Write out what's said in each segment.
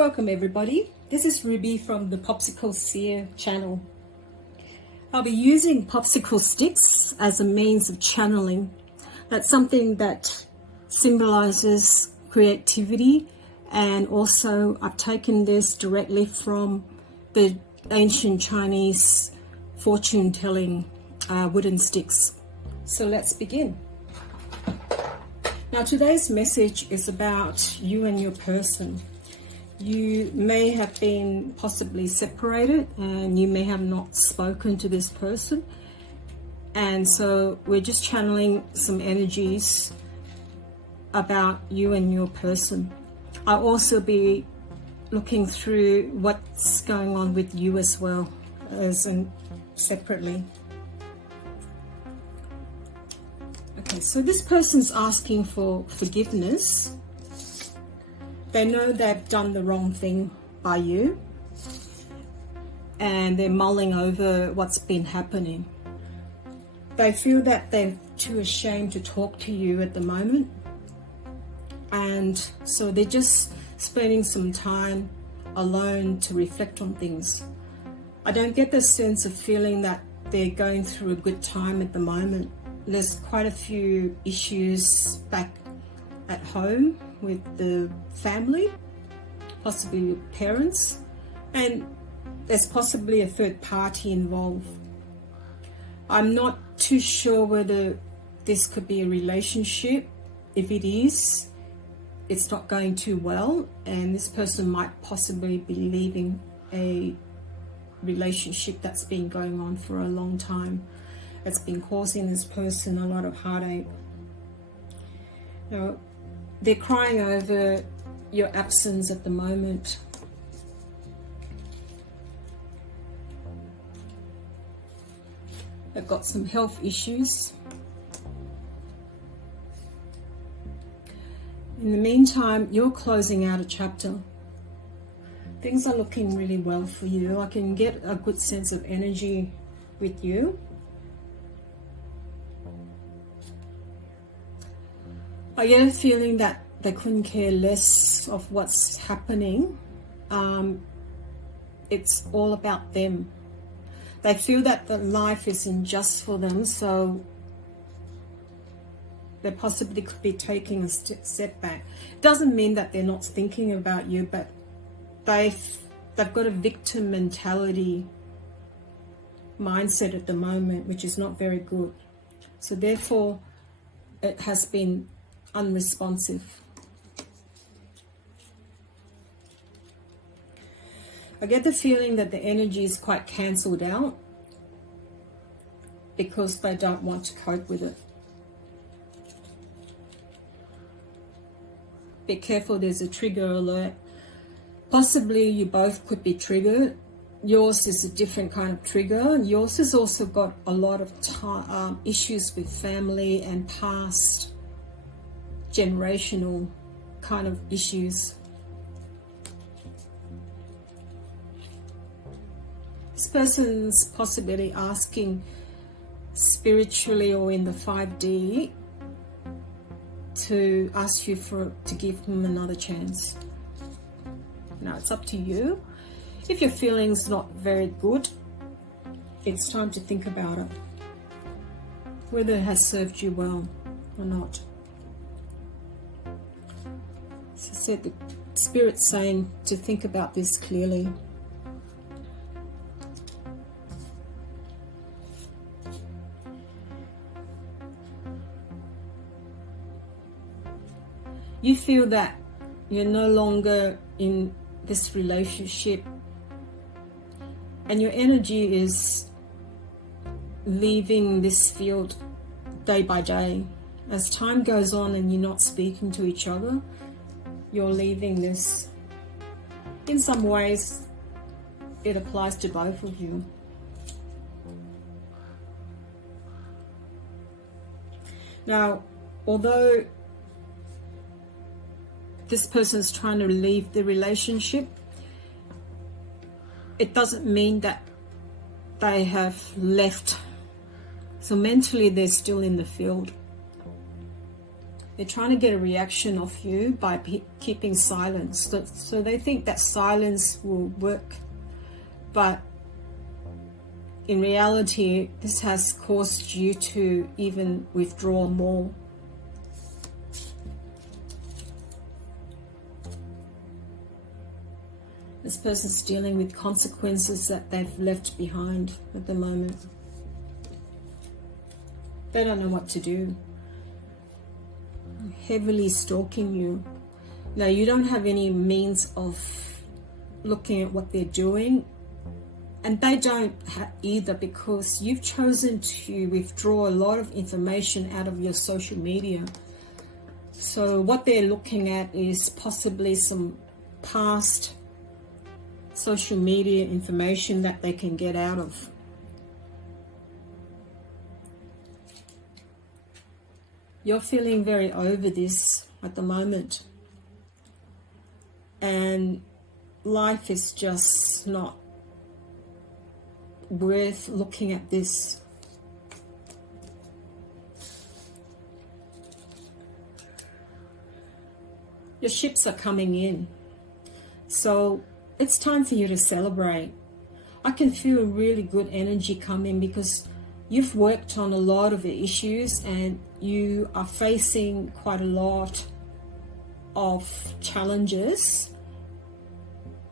Welcome everybody, this is Ruby from the Popsicle Seer channel. I'll be using popsicle sticks as a means of channeling. That's something that symbolizes creativity, and also I've taken this directly from the ancient Chinese fortune telling wooden sticks. So let's begin. Now today's message is about you and your person. You may have been possibly separated and you may have not spoken to this person, and so we're just channeling some energies about you and your person. I'll also be looking through what's going on with you as well as separately. Okay, so this person's asking for forgiveness. They know they've done the wrong thing by you, and they're mulling over what's been happening. They feel that they're too ashamed to talk to you at the moment, and so they're just spending some time alone to reflect on things. I don't get the sense of feeling that they're going through a good time at the moment. There's quite a few issues back at home with the family, possibly with parents, and there's possibly a third party involved. I'm not too sure whether this could be a relationship. If it is, it's not going too well, and this person might possibly be leaving a relationship that's been going on for a long time. It's been causing this person a lot of heartache. Now, they're crying over your absence at the moment. They've got some health issues. In the meantime, you're closing out a chapter. Things are looking really well for you. I can get a good sense of energy with you. I get a feeling that they couldn't care less of what's happening. It's all about them. They feel that the life isn't just for them, so they possibly could be taking a step back. Doesn't mean that they're not thinking about you, but they've got a victim mentality mindset at the moment, which is not very good. So therefore, it has been unresponsive. I get the feeling that the energy is quite cancelled out because they don't want to cope with it. Be careful, there's a trigger alert. Possibly you both could be triggered. Yours is a different kind of trigger. Yours has also got a lot of issues with family and past generational kind of issues. This person's possibly asking spiritually or in the 5D to ask you to give them another chance. Now it's up to you. If your feeling's not very good, it's time to think about it, whether it has served you well or not. As I said, the Spirit's saying to think about this clearly. You feel that you're no longer in this relationship, and your energy is leaving this field day by day. As time goes on and you're not speaking to each other, you're leaving this. In some ways, it applies to both of you. Now, although this person's trying to leave the relationship, it doesn't mean that they have left. So mentally, they're still in the field. They're trying to get a reaction off you by keeping silence. So they think that silence will work. But in reality, this has caused you to even withdraw more. This person's dealing with consequences that they've left behind at the moment. They don't know what to do. Heavily stalking you. Now, you don't have any means of looking at what they're doing, and they don't either, because you've chosen to withdraw a lot of information out of your social media. So what they're looking at is possibly some past social media information that they can get out of. You're feeling very over this at the moment, and life is just not worth looking at this. Your ships are coming in, so it's time for you to celebrate. I can feel really good energy coming because you've worked on a lot of the issues and you are facing quite a lot of challenges.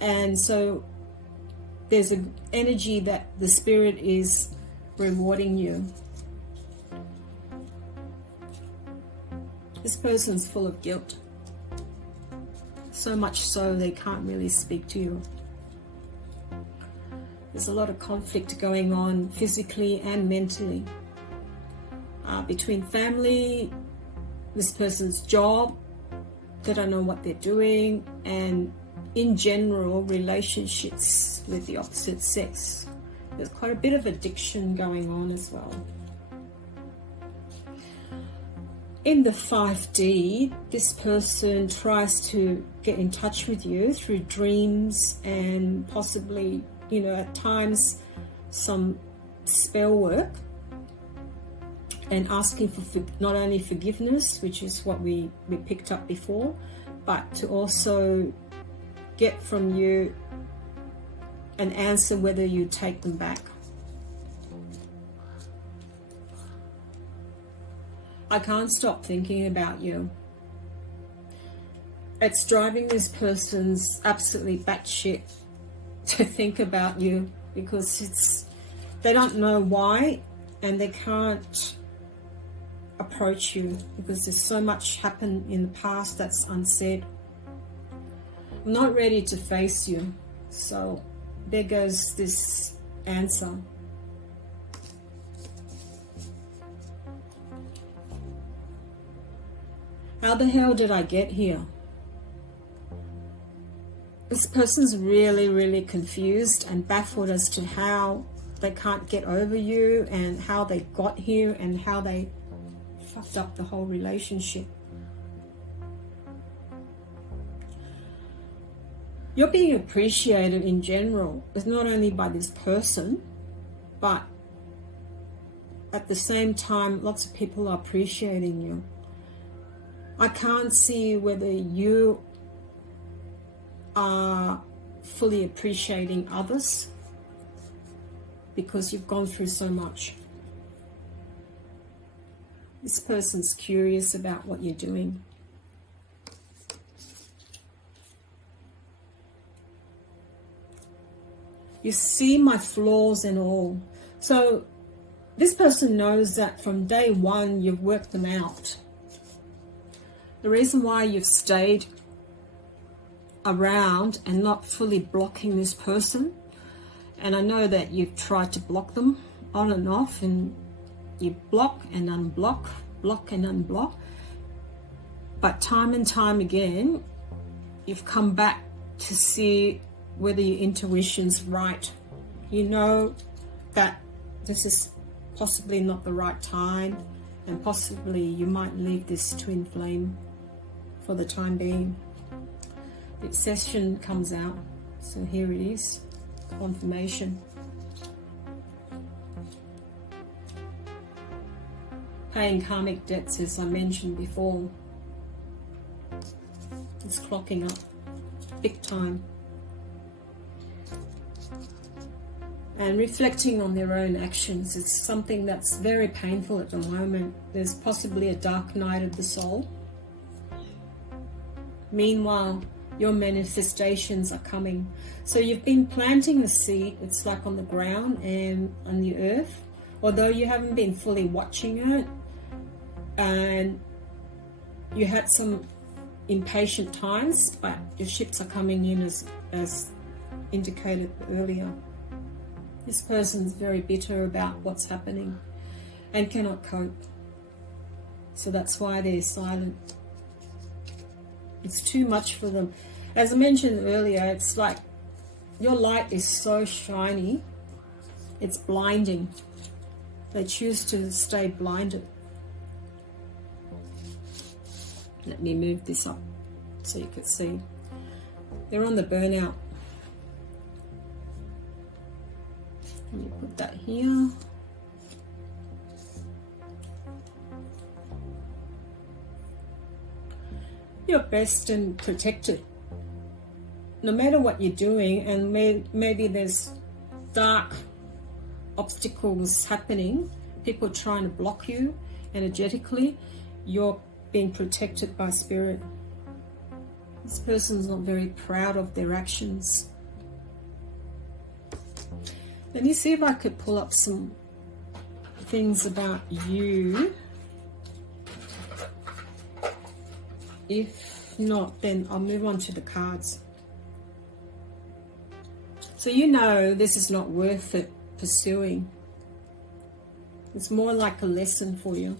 And so there's an energy that the spirit is rewarding you. This person's full of guilt. So much so they can't really speak to you. There's a lot of conflict going on physically and mentally. Between family, this person's job, they don't know what they're doing, and in general, relationships with the opposite sex. There's quite a bit of addiction going on as well. In the 5D, this person tries to get in touch with you through dreams and possibly, you know, at times some spell work, and asking for not only forgiveness, which is what we picked up before, but to also get from you an answer whether you take them back. I can't stop thinking about you. It's driving this person's absolutely batshit to think about you, because they don't know why, and they can't approach you because there's so much happened in the past that's unsaid. I'm not ready to face you, so there goes this answer. How the hell did I get here? This person's really, really confused and baffled as to how they can't get over you and how they got here and how they fucked up the whole relationship. You're being appreciated in general. It's not only by this person, but at the same time, lots of people are appreciating you. I can't see whether you are fully appreciating others because you've gone through so much. This person's curious about what you're doing. You see my flaws and all. So this person knows that from day one you've worked them out. The reason why you've stayed around and not fully blocking this person, and I know that you've tried to block them on and off, and you block and unblock, block and unblock, but time and time again you've come back to see whether your intuition's right. You know that this is possibly not the right time, and possibly you might leave this twin flame for the time being. The obsession comes out, so here it is, confirmation. Paying karmic debts, as I mentioned before. It's clocking up big time. And reflecting on their own actions. It's something that's very painful at the moment. There's possibly a dark night of the soul. Meanwhile, your manifestations are coming. So you've been planting the seed. It's like on the ground and on the earth. Although you haven't been fully watching it, and you had some impatient times, but your ships are coming in as indicated earlier. This person's very bitter about what's happening and cannot cope. So that's why they're silent. It's too much for them. As I mentioned earlier, it's like your light is so shiny, it's blinding. They choose to stay blinded. Let me move this up so you can see. They're on the burnout. Let me put that here. You're best and protected. No matter what you're doing, and maybe there's dark obstacles happening, people trying to block you energetically, you're being protected by spirit. This person's not very proud of their actions. Let me see if I could pull up some things about you. If not, then I'll move on to the cards. So you know this is not worth it pursuing. It's more like a lesson for you.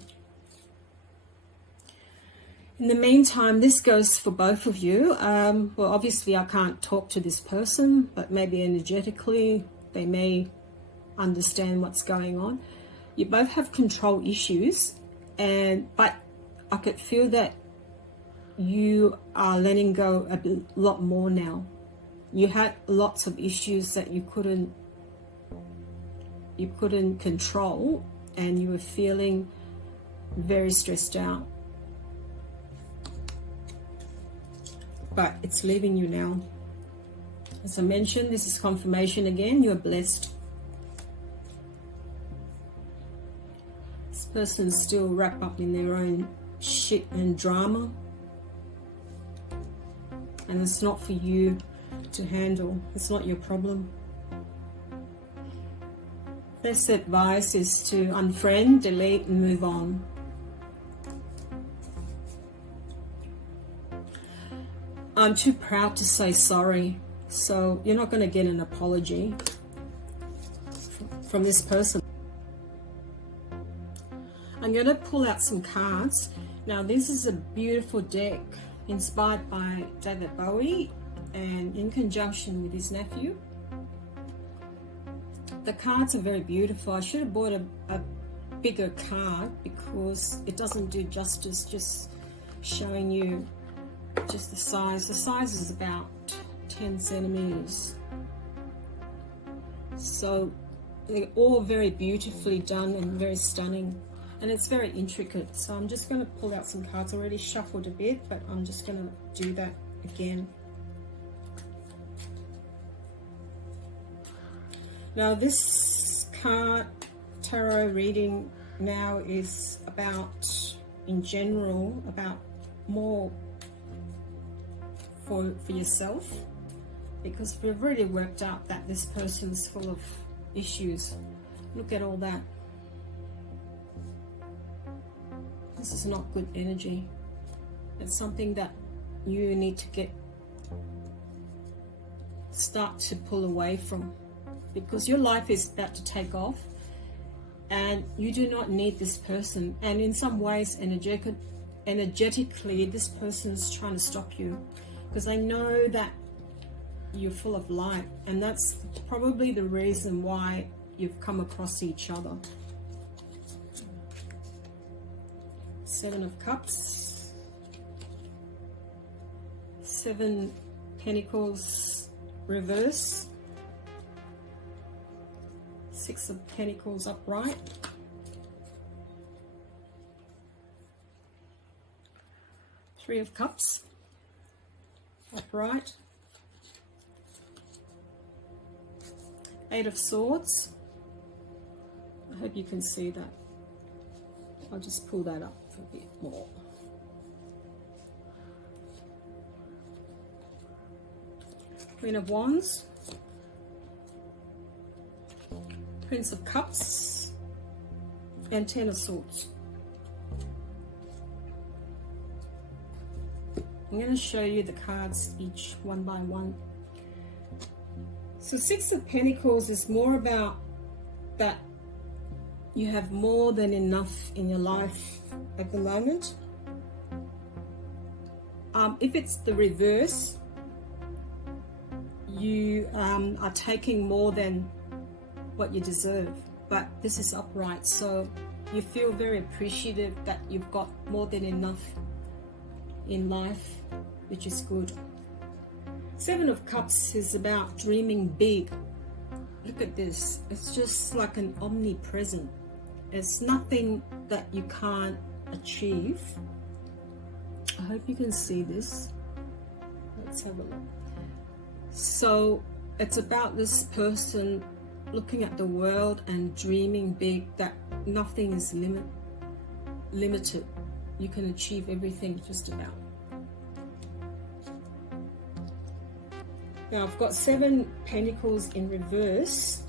In the meantime, this goes for both of you. Well, obviously I can't talk to this person, but maybe energetically they may understand what's going on. You both have control issues, but I could feel that you are letting go a lot more now. You had lots of issues that you couldn't control, and you were feeling very stressed out. But it's leaving you now. As I mentioned, this is confirmation again. You're blessed. This person's still wrapped up in their own shit and drama. And it's not for you to handle. It's not your problem. Best advice is to unfriend, delete, and move on. I'm too proud to say sorry, so you're not going to get an apology from this person. I'm going to pull out some cards. Now, this is a beautiful deck inspired by David Bowie and in conjunction with his nephew. The cards are very beautiful. I should have bought a bigger card because it doesn't do justice just showing you just the size. The size is about 10 centimeters. So they're all very beautifully done and very stunning, and it's very intricate. So I'm just going to pull out some cards. I already shuffled a bit, but I'm just going to do that again. Now this card tarot reading now is about, in general, about more for yourself, because we've already worked out that this person's full of issues. Look at all that. This is not good energy. It's something that you need to start to pull away from, because your life is about to take off and you do not need this person. And in some ways, energetically, this person's trying to stop you, because they know that you're full of light, and that's probably the reason why you've come across each other. Seven of Cups, 7 Pentacles reverse, 6 of Pentacles upright, Three of Cups, upright. Eight of Swords. I hope you can see that. I'll just pull that up a bit more. Queen of Wands. Prince of Cups. And Ten of Swords. I'm going to show you the cards each one by one. So Six of Pentacles is more about that you have more than enough in your life at the moment. If it's the reverse, you are taking more than what you deserve. But this is upright, so you feel very appreciative that you've got more than enough in life, which is good. Seven of Cups is about dreaming big. Look at this. It's just like an omnipresent. It's nothing that you can't achieve. I hope you can see this. Let's have a look. So it's about this person looking at the world and dreaming big, that nothing is limited. You can achieve everything just about. Now I've got Seven Pentacles in reverse.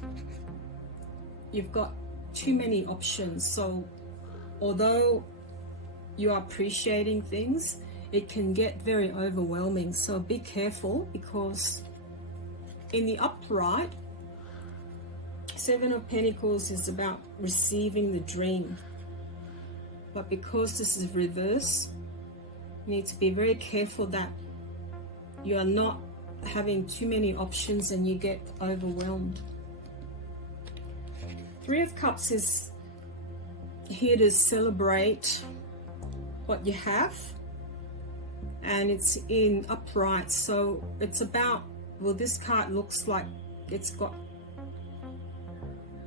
You've got too many options. So although you are appreciating things, it can get very overwhelming. So be careful, because in the upright, Seven of Pentacles is about receiving the dream. But because this is reverse, you need to be very careful that you are not having too many options and you get overwhelmed. Three of Cups is here to celebrate what you have, and it's in upright, so it's about, well, this card looks like it's got,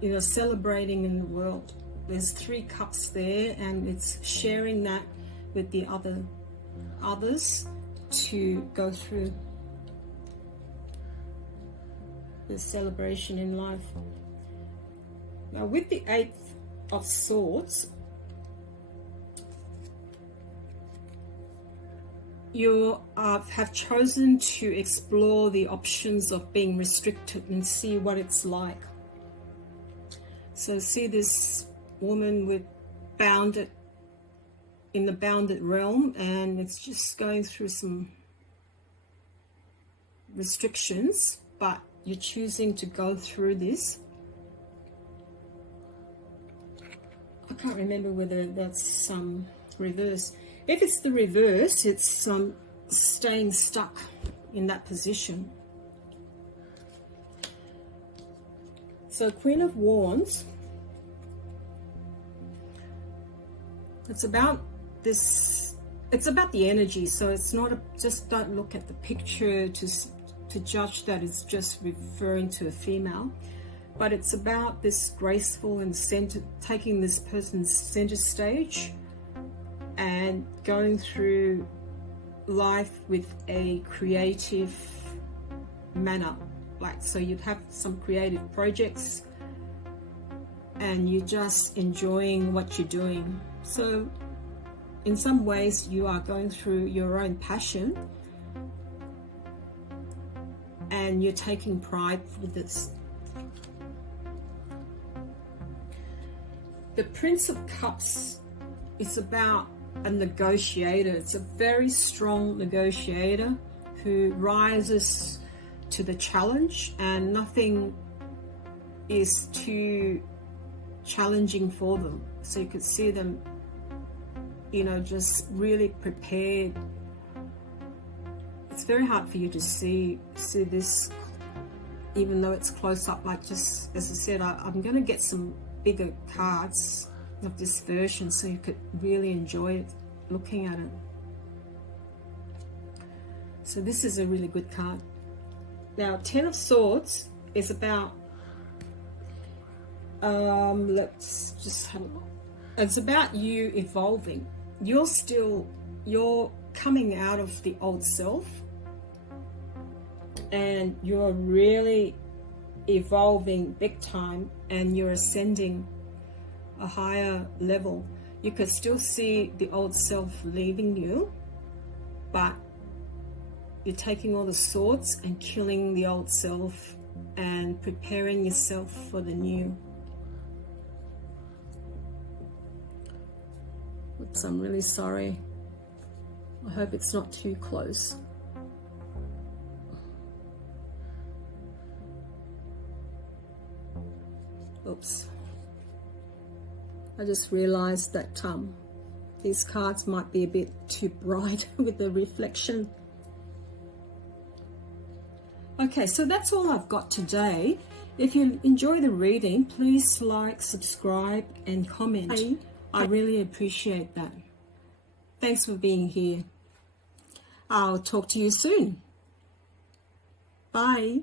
you know, celebrating in the world. There's three cups there, and it's sharing that with the others to go through the celebration in life. Now with the Eight of Swords, you have chosen to explore the options of being restricted and see what it's like. So see this woman with bounded, in the bounded realm, and it's just going through some restrictions, but you're choosing to go through this. I can't remember whether that's some reverse. If it's the reverse, it's staying stuck in that position. So Queen of Wands, it's about this, it's about the energy. So it's not just don't look at the picture to judge that it's just referring to a female, but it's about this graceful and center, taking this person's center stage and going through life with a creative manner. Like, so you'd have some creative projects and you're just enjoying what you're doing. So in some ways you are going through your own passion and you're taking pride with this. The Prince of Cups is about a negotiator. It's a very strong negotiator who rises to the challenge, and nothing is too challenging for them. So you could see them, you know, just really prepared. It's very hard for you to see this, even though it's close up. Like, just as I said, I'm going to get some bigger cards of this version so you could really enjoy it, looking at it. So this is a really good card. Now, Ten of Swords is about, let's just have a look. It's about you evolving. You're coming out of the old self, and you're really evolving big time, and you're ascending a higher level. You could still see the old self leaving you, but you're taking all the swords and killing the old self and preparing yourself for the new. Oops, I'm really sorry. I hope it's not too close. Oops. I just realized that these cards might be a bit too bright with the reflection. Okay, so that's all I've got today. If you enjoy the reading, please like, subscribe, and comment. I really appreciate that. Thanks for being here. I'll talk to you soon. Bye.